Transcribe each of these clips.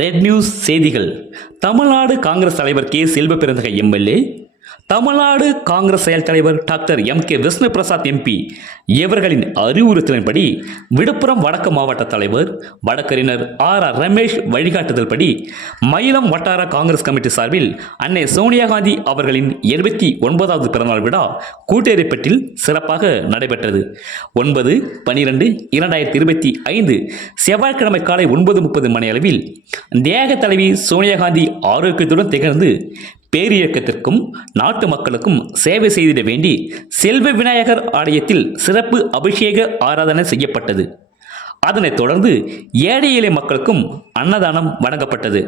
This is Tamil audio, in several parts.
ரெட் நியூஸ் செய்திகள். தமிழ்நாடு காங்கிரஸ் தலைவர் கே. செல்வப்பிறந்தகை எம்எல்ஏ, தமிழ்நாடு காங்கிரஸ் செயல் தலைவர் doctor MK. Vishnu Prasad MP இவர்களின் அறிவுறுத்தலின்படி விழுப்புரம் வடக்கு மாவட்ட தலைவர் வழக்கறிஞர் ஆர். ரமேஷ் வழிகாட்டுதல்படி மயிலம் வட்டார காங்கிரஸ் கமிட்டி சார்பில் அன்னை சோனியா காந்தி அவர்களின் 79வது பிறந்தநாள் விழா கூட்டேரிப்பட்டில் சிறப்பாக நடைபெற்றது. 9/12/2025 செவ்வாய்க்கிழமை காலை 9:30 மணி அளவில் தேக தலைவி சோனியா காந்தி ஆரோக்கியத்துடன் திகழ்ந்து பேரியக்கத்திற்கும் நாட்டு மக்களுக்கும் சேவை செய்திட வேண்டி செல்வ விநாயகர் ஆலயத்தில் சிறப்பு அபிஷேக ஆராதனை செய்யப்பட்டது. அதனைத் தொடர்ந்து ஏழை எளிய மக்களுக்கும் அன்னதானம் வழங்கப்பட்டது.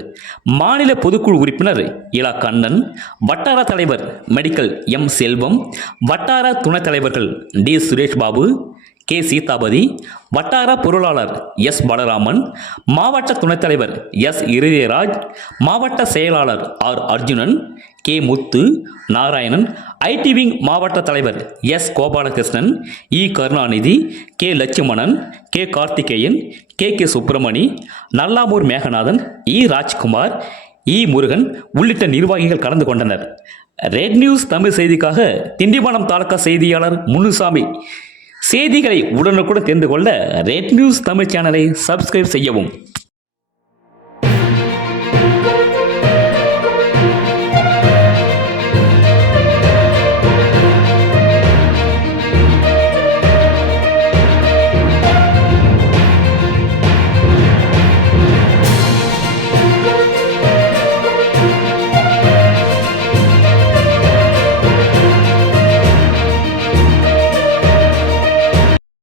மாநில பொதுக்குழு உறுப்பினர் இலா கண்ணன், வட்டார தலைவர் மெடிக்கல் எம். செல்வம், வட்டார துணைத் தலைவர்கள் டி. சுரேஷ் பாபு, கே. சீதாபதி, வட்டார பொருளாளர் எஸ். பாலராமன், மாவட்ட துணைத் தலைவர் எஸ். இருதயராஜ், மாவட்ட செயலாளர் R. Arjunan, K. Muthu Narayanan, IT wing மாவட்ட தலைவர் S. Gopalakrishnan, E. Karunanidhi, K. Lakshmanan, K. Karthikeyan, K. Subramani, Nallamoor Meganathan, E. Rajkumar, E. Murugan உள்ளிட்ட நிர்வாகிகள் கலந்து கொண்டனர். ரெட் நியூஸ் தமிழ் செய்திக்காக திண்டிவனம் தாலுகா செய்தியாளர் முனுசாமி. செய்திகளை உடனுக்குடன் தெரிந்து கொள்ள ரெட் நியூஸ் தமிழ் சேனலை சப்ஸ்கிரைப் செய்யவும்.